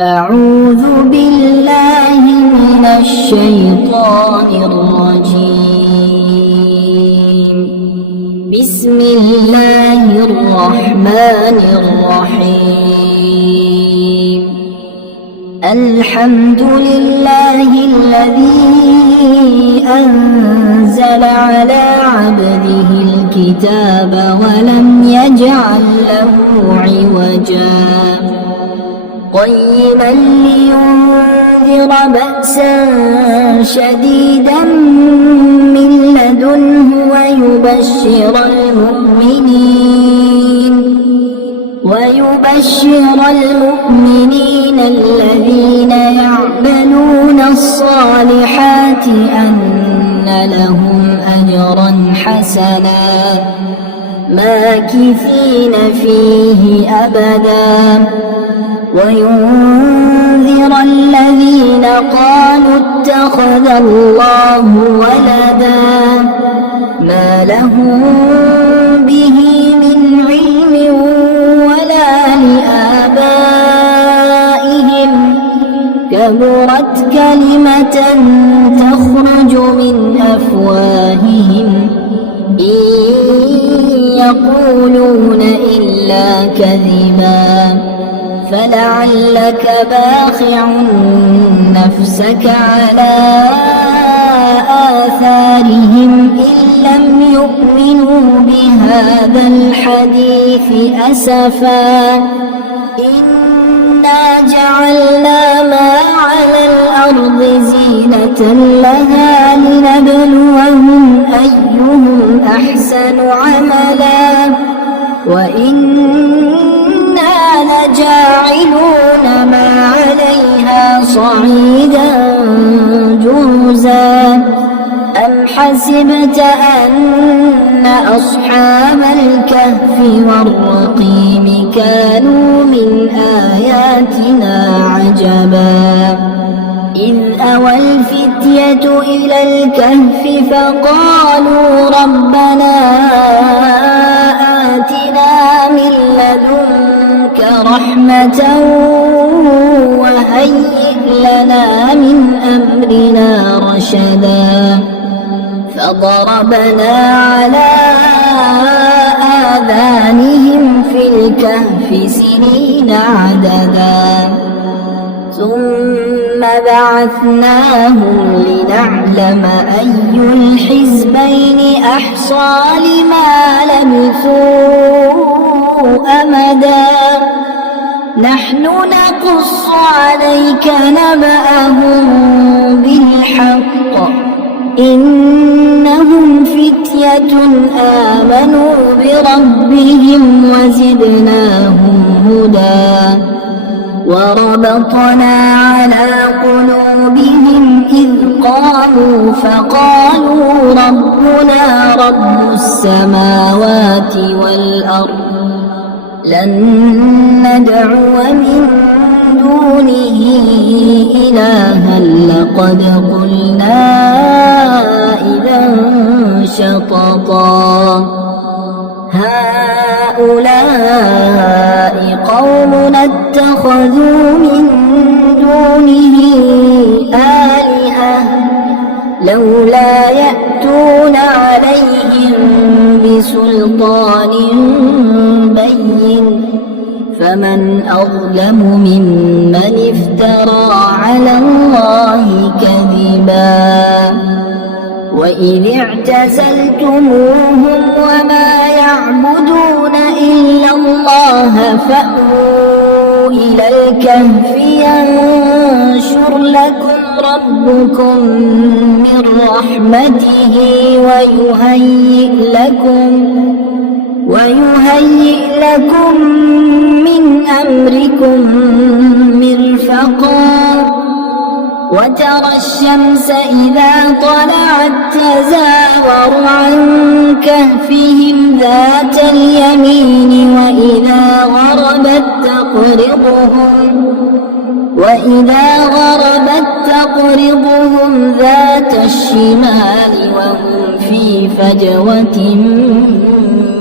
أعوذ بالله من الشيطان الرجيم. بسم الله الرحمن الرحيم. الحمد لله الذي أنزل على عبده الكتاب ولم يجعل له عوجا قيما لينذر بأسا شديدا من لدنه ويبشر المؤمنين الذين يعملون الصالحات أن لهم أجرا حسنا ماكثين فيه أبدا وينذر الذين قالوا اتخذ الله ولدا ما لهم به من علم ولا لآبائهم كبرت كلمة تخرج من أفواههم إن يقولون إلا كذبا فلعلك باخع نفسك على آثارهم إن لم يؤمنوا بهذا الحديث أسفا إنا جعلنا ما على الأرض زينة لها لنبلوهم أيهم أحسن عملا وإنا لجاعلون ما عليها صعيدا جرزا أم حسبت أن أصحاب الكهف والرقيم كانوا من آياتنا عجبا إذ أوى الفتية إلى الكهف فقالوا ربنا آتنا من لدنك رحمة وهيئ لنا من أمرنا رشدا فضربنا على آذانهم في الكهف سنين عددا ثم بعثناهم لنعلم أي الحزبين أحصى لما لبثوا أمدا نحن نقص عليك نبأهم بالحق إنهم فتية آمنوا بربهم وزدناهم هدى وربطنا على قلوبهم إذ قاموا فقالوا ربنا رب السماوات والأرض لن ندعو من دونه إلها لقد قلنا إذا شططا هؤلاء قومنا اتخذوا من دونه آلهة لولا يأتون عليهم بسلطان بين فمن أظلم ممن افترى على الله كذبا وإذ اعتزلتموهم وما يعبدون إلا الله فأووا إلى الكهف ينشر لكم ربكم من رحمته ويهيئ لكم من أمركم مرفقا وترى الشمس إذا طلعت تزاور عن كهفهم ذات اليمين وإذا غربت تقرضهم ذات الشمال وهم في فجوة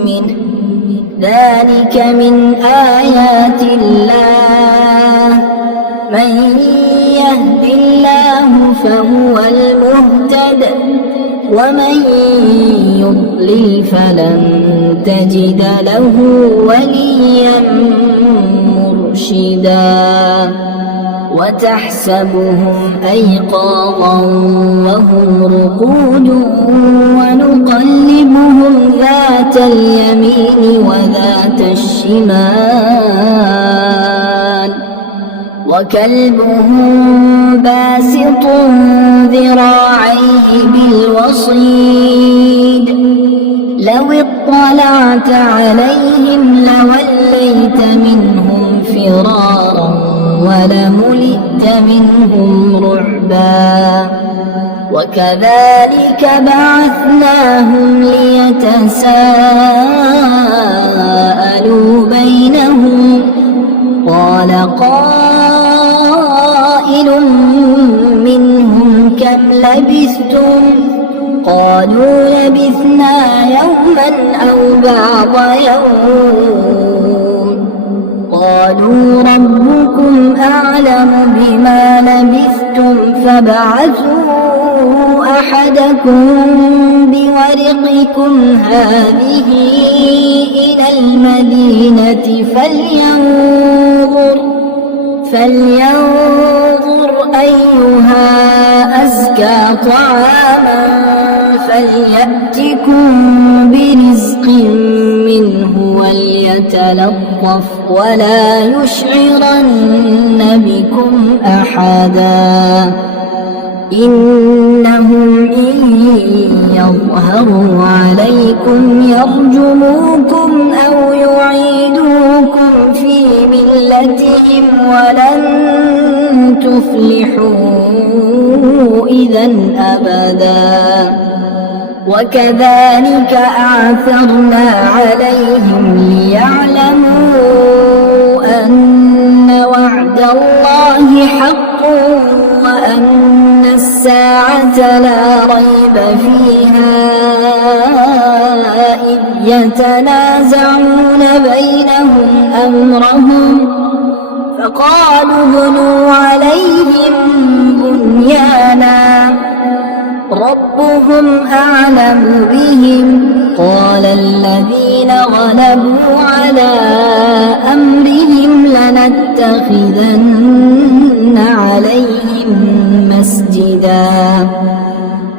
منه ذلك من آيات الله من يهد الله فهو المهتد ومن يضلل فلن تجد له وليا مرشدا وتحسبهم أيقاظا وهم رقود ونقلبهم ذات اليمين وذات الشمال وكلبهم باسط ذراعيه بالوصيد لو اطلعت عليهم لوليت منهم فرارا ولملئت منهم رعبا وكذلك بعثناهم ليتساءلوا بينهم قال قائل منهم كم لبثتم قالوا لبثنا يوما أو بعض يوم قالوا ربكم أعلم بما لبثتم فابعثوا أحدكم بورقكم هذه إلى المدينة فلينظر أيها أزكى طعاما فليأتكم برزق منه وليتلطف ولا يشعرن بكم أحدا إنهم إن يظهروا عليكم يرجموكم أو يعيدوكم في ملتهم ولن تفلحوا إذا أبدا وكذلك أعثرنا عليهم ليعلموا أن وعد الله حق وأن الساعة لا ريب فيها إذ يتنازعون بينهم أمرهم فقالوا ابنوا عليهم بنيانا ربهم أعلم بهم قال الذين غلبوا على أمرهم لنتخذن عليهم مسجدا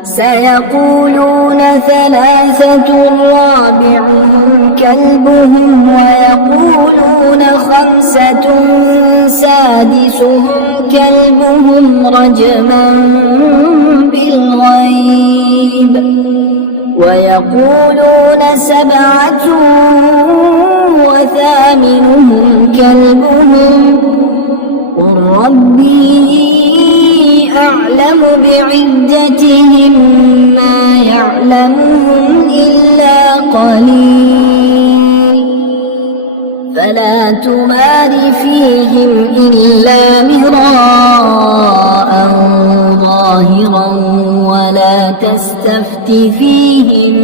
سيقولون ثلاثة رابعهم كلبهم ويقولون خمسة سادسهم كلبهم رجما بالغيب ويقولون سبعة وثامنهم كلبهم قل ربي أعلم بعدتهم ما يعلمهم إلا قليل فلا تمار فيهم إلا مراء ظاهرا ولا تستفت فيهم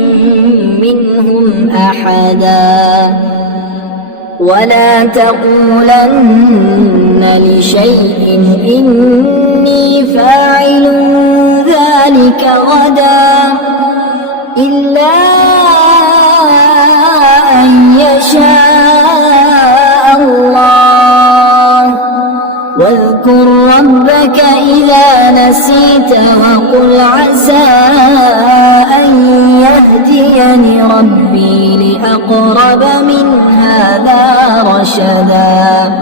منهم أحدا ولا تقولن لشيء إني فاعل ذلك غدا إلا أن يشاء الله واذكر ربك إذا نسيت وقل عسى أن يهديني ربي لأقرب من هذا رشدا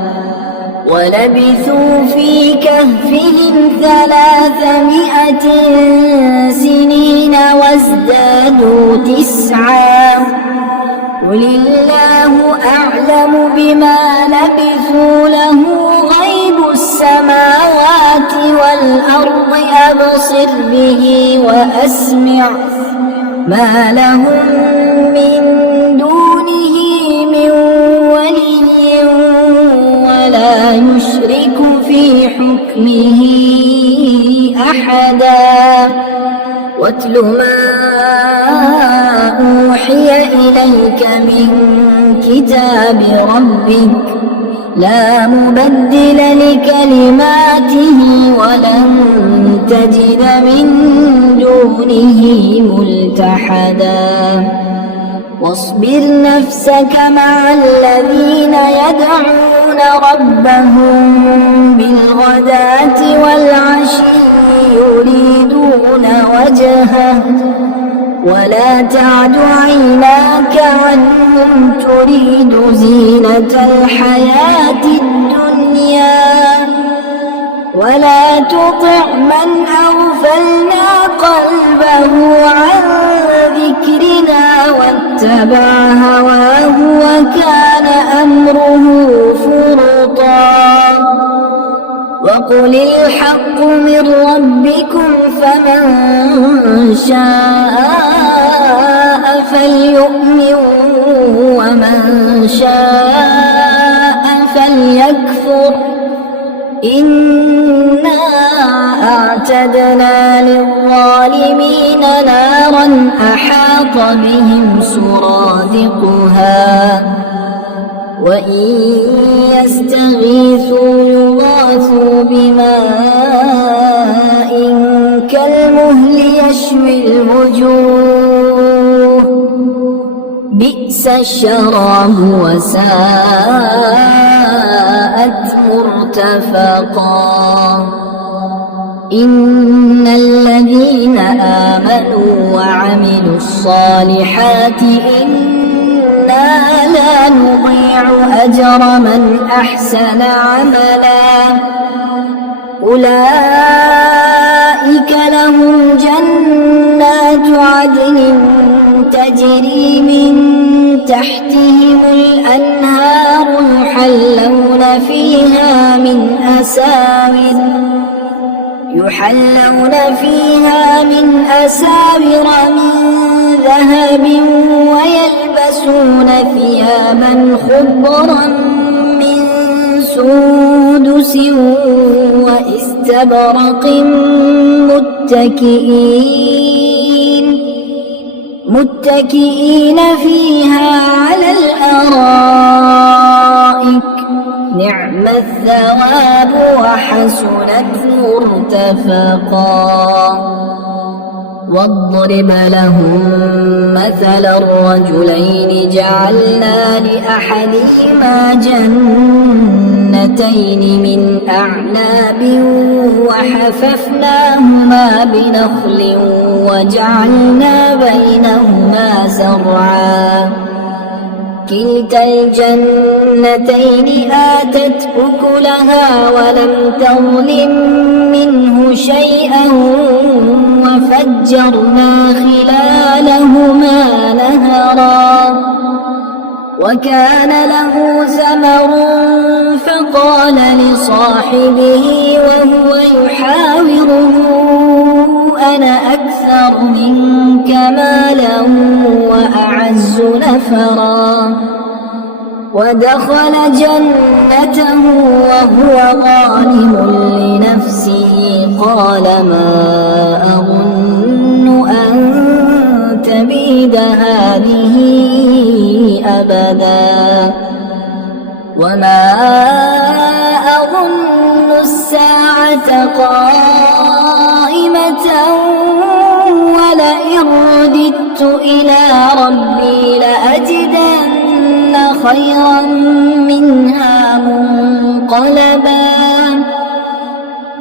ولبثوا في كهفهم 300 سنين وازدادوا 9 قل الله أعلم بما لبثوا له غيب السماوات والأرض أبصر به وأسمع ما لهم من دونه من ولي ولا يشرك في حكمه أحدا واتل ما أوحي إليك من كتاب ربك لا مبدل لكلماته ولن تجد من دونه ملتحدا واصبر نفسك مع الذين يدعون ربهم بالغداة والعشي يريدون وجهه ولا تعد عيناك عنهم تريد زينة الحياة الدنيا ولا تطع من أغفلنا قلبه عن ذكرنا واتبع هواه وكان أمره فرطا وقل الحق من ربكم فمن شاء فليؤمن ومن شاء فليكفر إنا أعتدنا للظالمين نارا أحاط بهم سرادقها وإن يستغيثوا يغاثوا بماء كالمهل يشوي الوجوه بئس الشراب وساءت مرتفقا إن الذين آمنوا وعملوا الصالحات إنا لا نضيع أجر من أحسن عملا أولئك لهم جنات عدن تجري من تحتهم الأنهار يحلون فيها من أساور من ذهب ويلبسون ثيابا خضرا من سندس واستبرق متكئين فيها على الأرائك نعم الثواب وحسنت مرتفقا واضرب لهم مثل الرجلين جعلنا لأحدهما جنتين من أعناب وحففناهما بنخل وجعلنا بينهما زرعا كلتا الجنتين آتت أكلها ولم تظلم منه شيئا وفجرنا خلالهما نهرا وكان له ثمر فقال لصاحبه وهو يحاوره أنا أكثر منك مالا وأعز نفرا ودخل جنته وهو ظالم لنفسه قال ما أظن أن تبيد هذه أبدا وما أظن الساعة قائمة ولئن رددت إلى ربي لأجدن خيرا منها منقلبا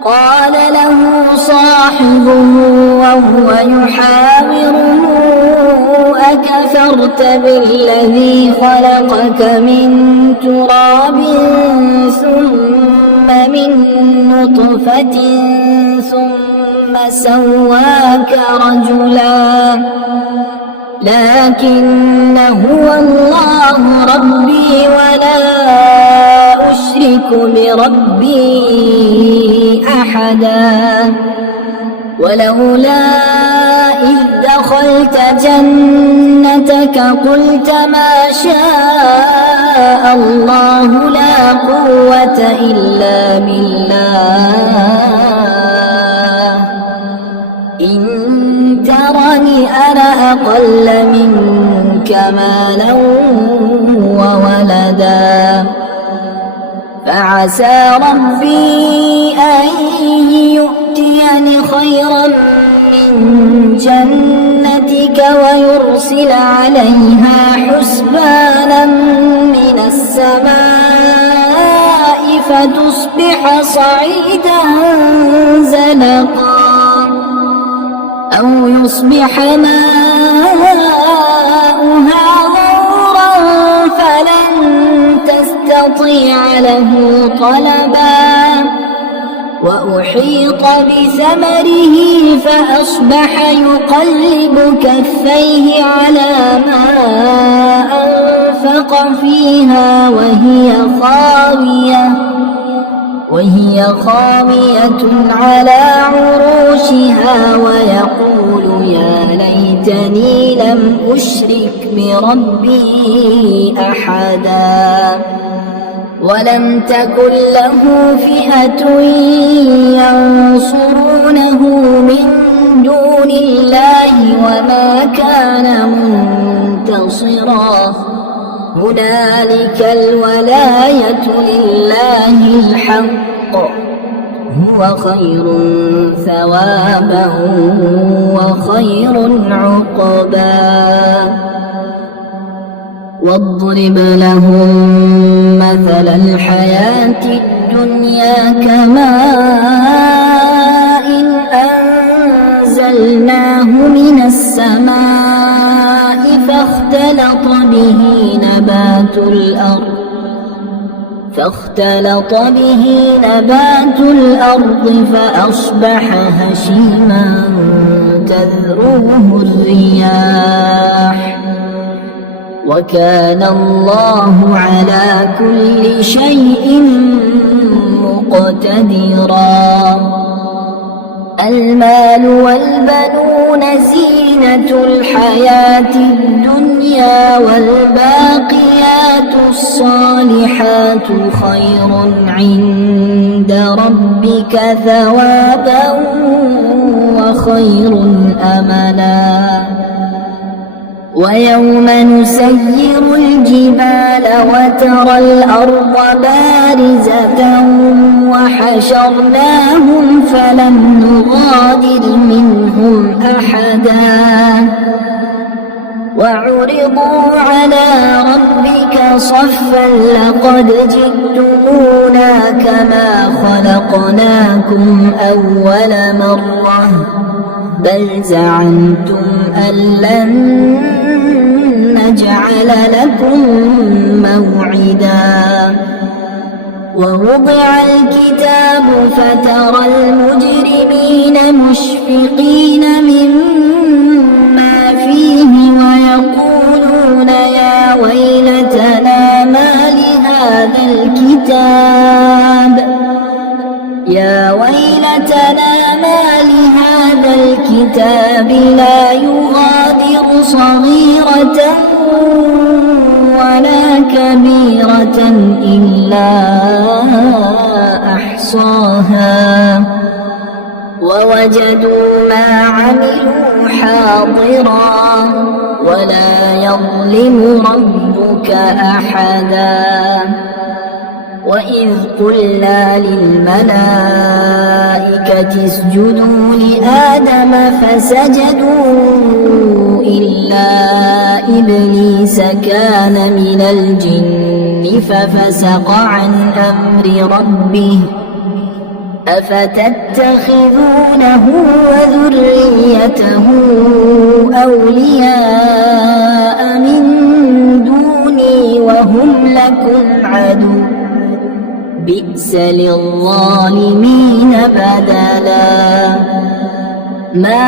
قال له صاحبه وهو يحاوره أكفرت بالذي خلقك من تراب ثم من نطفة ثم سواك رجلا لكن هو الله ربي ولا أشرك بربي أحدا ولولا إذ دخلت جنتك قلت ما شاء الله لا قوة إلا بالله إن ترني أنا أقل منك مالا وولدا عسى ربي أن يؤتيني خيرا من جنتك ويرسل عليها حسبانا من السماء فتصبح صعيدا زلقا أو يصبح ماؤها غورا فلن تستطيع له طلبا وأحيط بثمره فأصبح يقلب كفيه على ما أنفق فيها وهي خاوية على عروشها ويقول يا ليتني لم أشرك بربي أحدا ولم تكن له فئة ينصرونه من دون الله وما كان منتصرا هنالك الولاية لله الحق هو خير ثوابا وخير عقبا واضرب لهم مثل الحياة الدنيا كماء أنزلناه من السماء فاختلط به نبات الأرض فأصبح هشيما تذروه الرياح وكان الله على كل شيء مقتدرا المال والبنون زينة الحياة الدنيا والباقيات الصالحات خير عند ربك ثوابا وخير أملا ويوم نسير الجبال وترى الأرض بارزة وحشرناهم فلم نغادر منهم أحدا وعرضوا على ربك صفا لقد جئتمونا كما خلقناكم أول مرة بل زعمتم أن لن نجعل لكم موعدا ووضع الكتاب فترى المجرمين مشفقين مما فيه ويقولون يا ويلتنا ما لهذا الكتاب لا يغادر صغيرة ولا كبيرة إلا أحصاها ووجدوا ما عملوا حاضرا ولا يظلم ربك أحدا وإذ قلنا للملائكة اسجدوا لآدم فسجدوا إلا إبليس كان من الجن ففسق عن أمر ربه أفتتخذونه وذريته أولياء من دوني وهم لكم عدو بئس للظالمين بدلا ما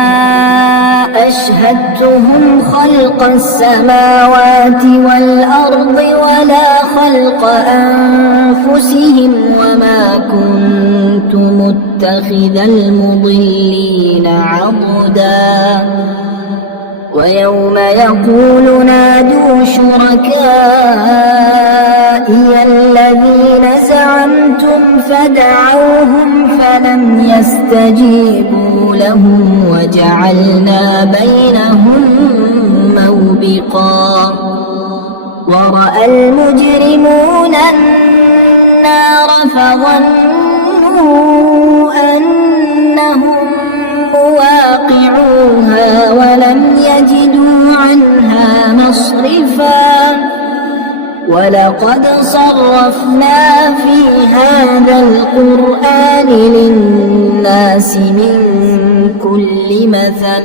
أشهدتهم خلق السماوات والأرض ولا خلق أنفسهم وما كنت متخذ المضلين عضدا ويوم يقول نادوا شركائي الذين زعمتم فدعوهم فلم يستجيبوا لهم وجعلنا بينهم موبقا ورأى المجرمون النار فظنوا أنهم مواقعوها ولم يجدوا عنها مصرفا ولقد صرفنا في هذا القرآن للناس من كل مثل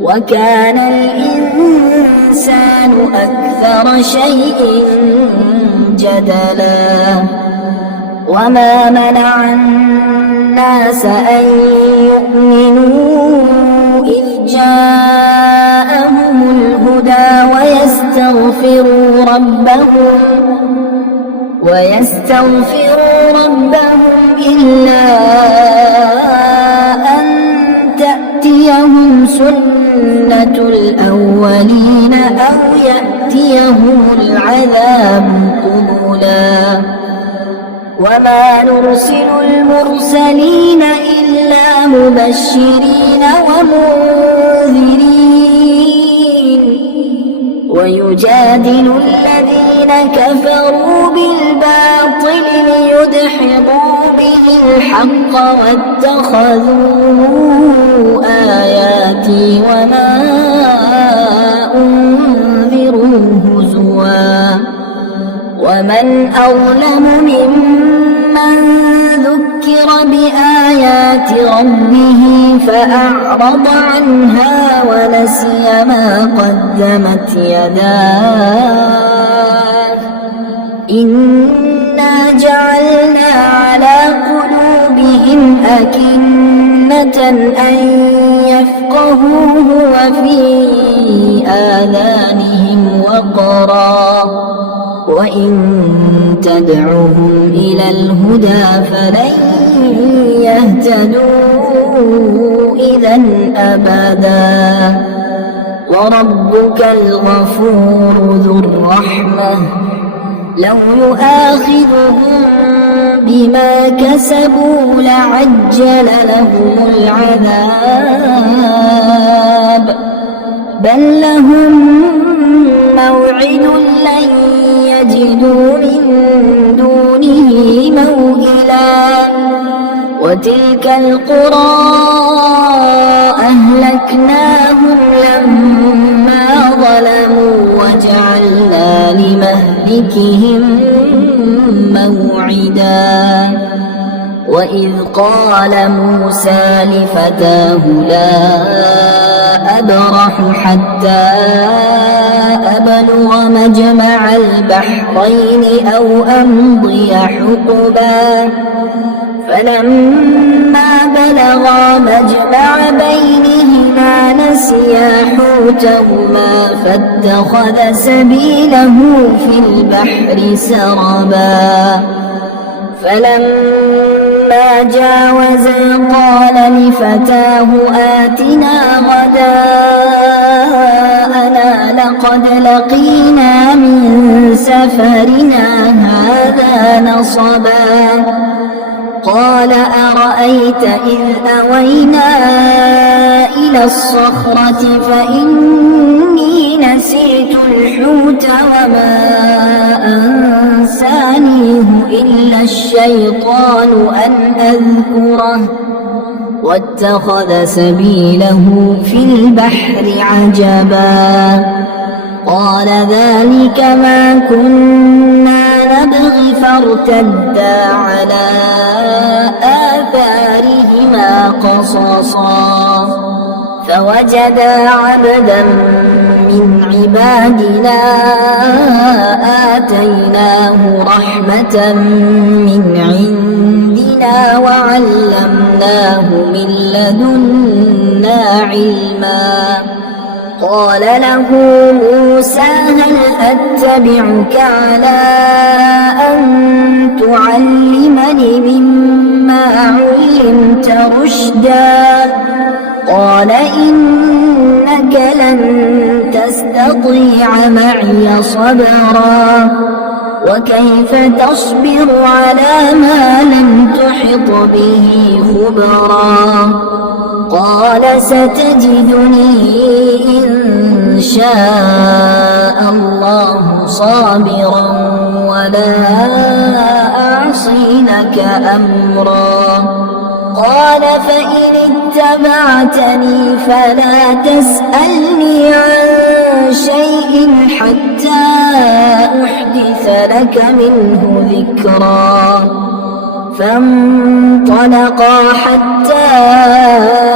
وكان الإنسان أكثر شيء جدلا وما منع الناس أن يؤمنوا إذ جاءهم الهدى ويستغفروا ربهم إلا أن تأتيهم سنة الأولين أو يأتيهم العذاب قبلا وما نرسل المرسلين إلا مبشرين ومنذرين ويجادل الذين كفروا بالباطل ليدحضوا به الحق واتخذوا آياتي وما أنذروا هزوا ومن أظلم ممن ذكر بآيات ربه فأعرض عنها ونسي ما قدمت يداه إنا جعلنا على قلوبهم أكنة أن يفقهوه وفي آذانهم وقرا وإن تدعوهم إلى الهدى فلن يهتدوا إذا أبدا وربك الغفور ذو الرحمة لو يؤاخذهم بما كسبوا لعجل لهم العذاب بل لهم موعد لن يجدوا من دونه موئلا وتلك القرى أهلكناهم لما ظلموا وجعلنا لمهلكهم موعدا وإذ قال موسى لفتاه لا أبرح حتى أبلغ مجمع البحرين أو أمضي حقبا فلما بلغا مجمع بينهما نسيا حوتهما فاتخذ سبيله في البحر سربا فلما جاوزا قال لفتاه آتنا غداءنا لقد لقينا من سفرنا هذا نصبا قال أرأيت إذ أوينا إلى الصخرة فإني نسيت الحوت وما أنسانيه إلا الشيطان أن أذكره واتخذ سبيله في البحر عجبا قال ذلك ما كنا نبغي فارتدا على آثارهما قصصا فوجدا عبدا من عبادنا آتيناه رحمة من عندنا وعلمناه من لدنا علما قال له موسى هل أتبعك على أن تعلمني مما علمت رشدا قال إنك لن تستطيع معي صبرا وكيف تصبر على ما لم تحط به خبرا قال ستجدني إن شاء الله صابرا ولا يعصينك أمرا. قال فإن اتبعتني فلا تسألني عن شيء حتى أحدث لك منه ذكرا. فانطلقا حتى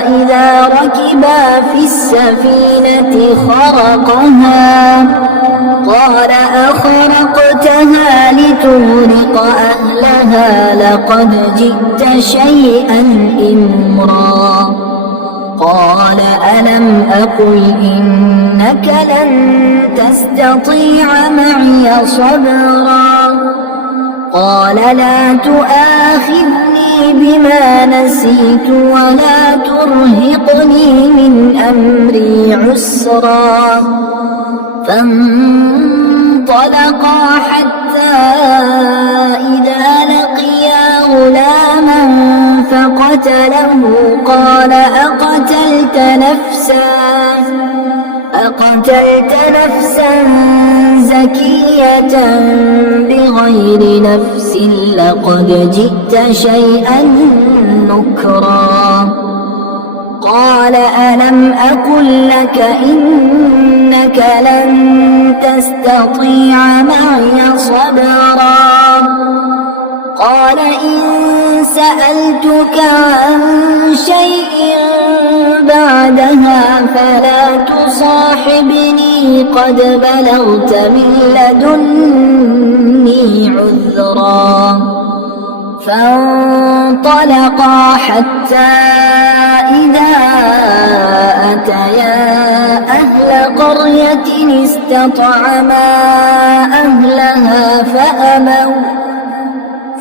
إذا ركبا في السفينة خرقها قال أخرقتها لتغرق أهلها لقد جئت شيئا إمرا. قال ألم أقل إنك لن تستطيع معي صبرا. قال لا تؤاخذني بما نسيت ولا ترهقني من أمري عسرا. فانطلقا حتى إذا لقيا غلاما فقتله قال أقتلت نفسا زكية بغير نفس لقد جئت شيئا نكرا. قال ألم أقل لك إنك لن تستطيع معي صبرا. قال إن سألتك عن شيء بعدها فلا تصاحبني قد بلغت من لدني عذرا. فانطلقا حتى إذا أتيا أهل قرية استطعما أهلها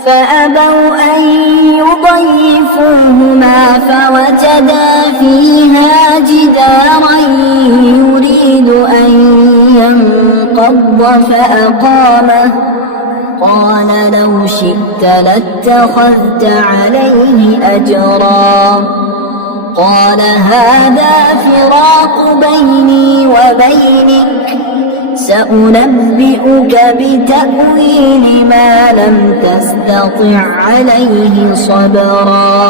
فأبوا أن يضيفوهما فوجدا فيها جدارا يريد أن ينقض فأقامه. قال لو شئت لاتخذت عليه أجرا. قال هذا فراق بيني وبينك سأنبئك بتأويل ما لم تستطع عليه صبرا.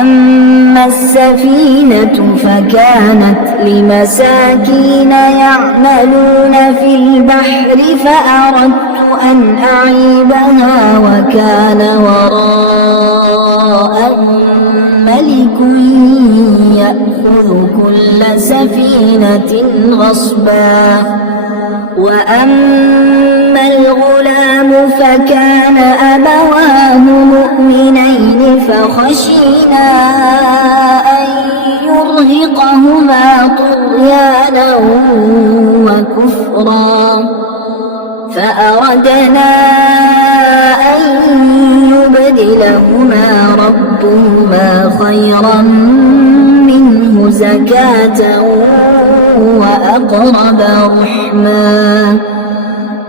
أما السفينة فكانت لمساكين يعملون في البحر فأردت أن أعيبها وكان وراءهم ملك يأخذ كل سفينة غصبا. وأما الغلام فكان أبواه مؤمنين فخشينا أن يرهقهما طغيانا وكفرا. فأردنا أن يبدلهما ربهما خيرا منه زكاة وأقرب رحما.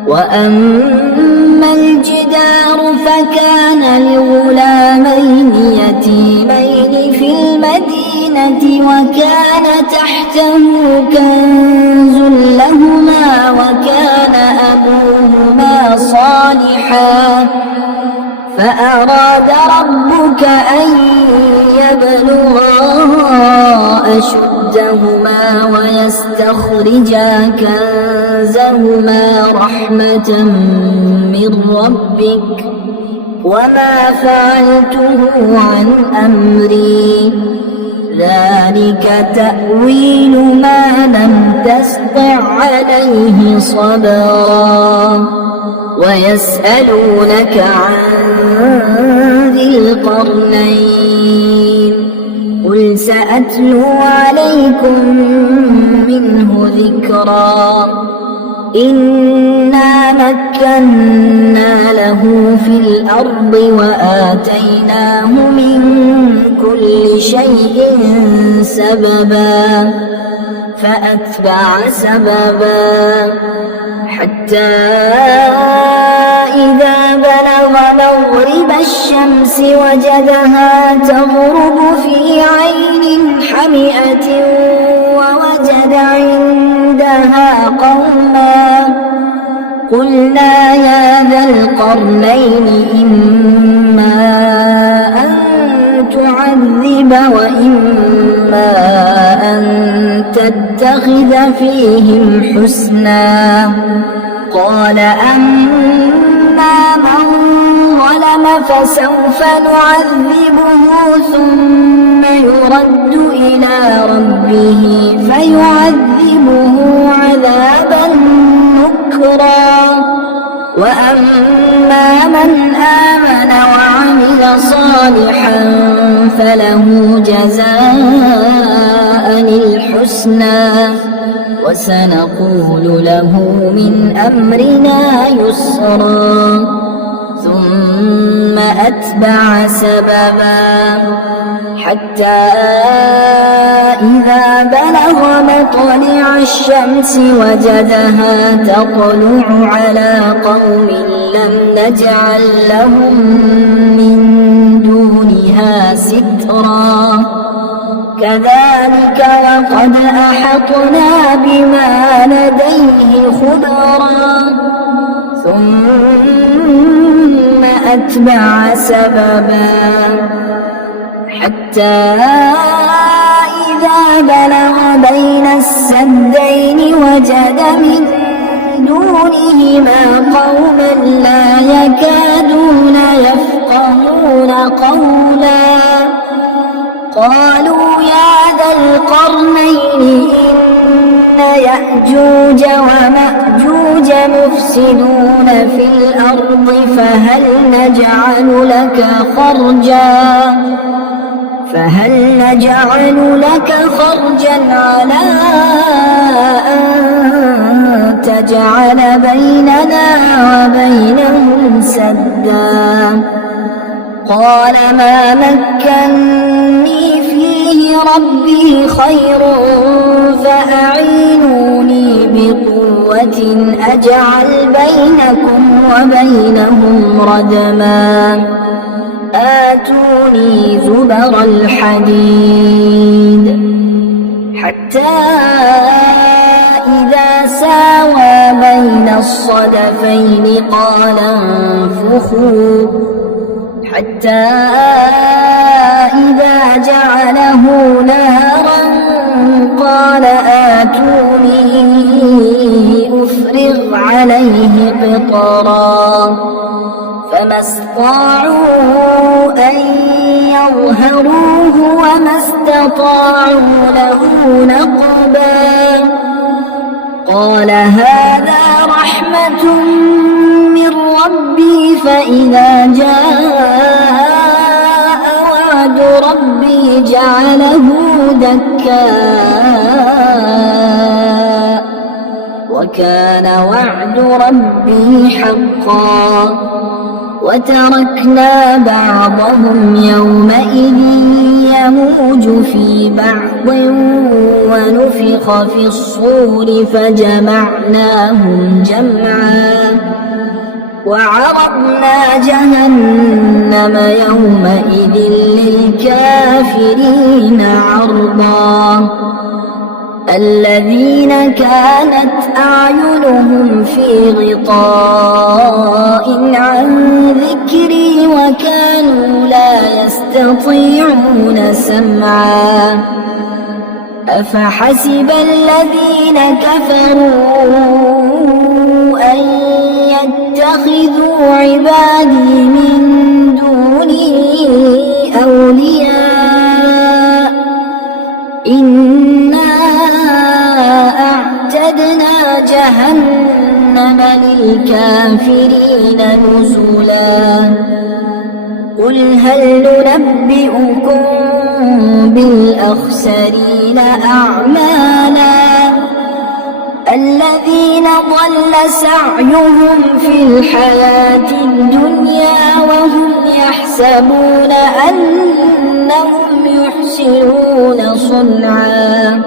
وأما الجدار فكان لغلامين يتيمين في المدينة وكان تحته كنز لهما وكان أبوهما صالحا. فأراد ربك أن يبلغا أشدهما ويستخرجا كنزهما رحمة من ربك وما فعلته عن أمري ذلك تأويل ما لم تسطع عليه صبرا. ويسألونك عن ذي القرنين قل سأتلو عليكم منه ذكرا. إنا مكنا له في الأرض وآتيناه من كل شيء سببا. فأتبع سببا حتى إذا بلغ مغرب الشمس وجدها تغرب في عين حمئة ووجد عندها قوما قلنا يا ذا القرنين إما أن تعذب وإما أن تتخذ فيهم حسنا قال أما من ظلم فسوف نعذبه ثم يرد إلى ربه فيعذبه عذابا نكرا وأما من آمن وعمل صالحا فله جزاء الحسنى وسنقول له من أمرنا يسرا ثم أتبع سببا حتى إذا بلغ مطلع الشمس وجدها تطلع على قوم لم نجعل لهم من دونها سترا كذلك وقد أحطنا بما لديه خبرا ثم أتبع سببا حتى إذا بلغ بين السدين وجد من دونهما قوما لا يكادون يفقهون قولا قالوا يا ذا القرنين إن يأجوج ومأجوج مفسدون في الأرض فهل نجعل لك خرجا على أن تجعل بيننا وبينهم سدا قال ما مكني فيه ربي خير فأعينوني بقوة أجعل بينكم وبينهم ردما آتوني زبر الحديد حتى إذا ساوى بين الصدفين قال انفخوا حتى إذا جعله نارا قال آتوني أفرغ عليه قطرا فما استطاعوا أن يظهروه وما استطاعوا له نقبا قال هذا رحمة من ربي فإذا جاء وعد ربي جعله دكا وكان وعد ربي حقا وتركنا بعضهم يومئذ يموج في بعض ونفخ في الصور فجمعناهم جمعا وعرضنا جهنم يومئذ للكافرين عرضا الذين كانت أعينهم في غطاء عن ذكري وكانوا لا يستطيعون سمعا أفحسب الذين كفروا أن يتخذوا عبادي من دوني أولياء إنا أعتدنا جهنم للكافرين نزلا قل هل ننبئكم بالأخسرين أعمالا الذين ضل سعيهم في الحياة الدنيا وهم يحسبون أنهم يحسنون صنعا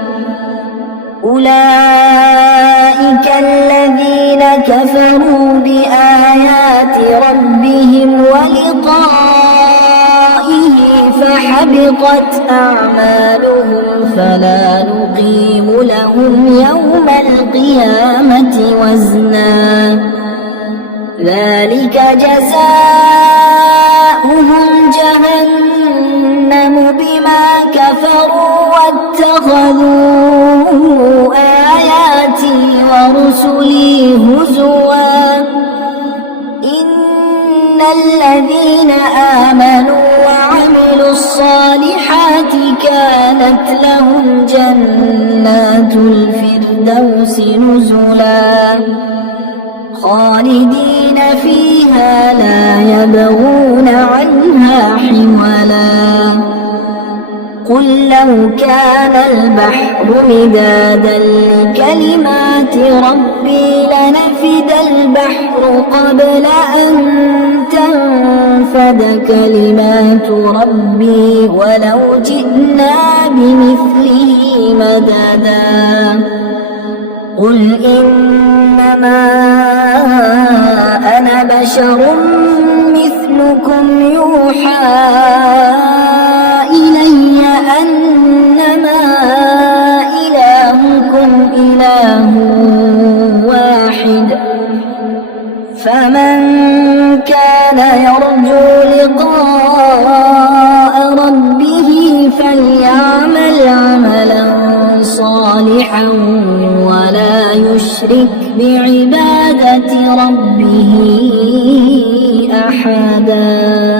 أولئك الذين كفروا بآيات ربهم ولقائه فحبطت أعمالهم فلا نقيم لهم يوم القيامة وزنا ذلك جزاؤهم جهنم بما كفروا واتخذوا آياتي ورسلي هزوا إن الذين آمنوا وعملوا الصالحات كانت لهم جنات الفردوس نزلا خالدين فيها لا يبغون عنها حولا قل لو كان البحر مدادا لكلمات ربي لنفد البحر قبل أن تنفد كلمات ربي ولو جئنا بمثله مددا قل إنما أنا بشر مثلكم يوحى إلي أنما إلهكم إله واحد فمن كان يرجو لقاء ربه فليعمل عملا صالحا ولا يشرك بعبادة ربه أحدا.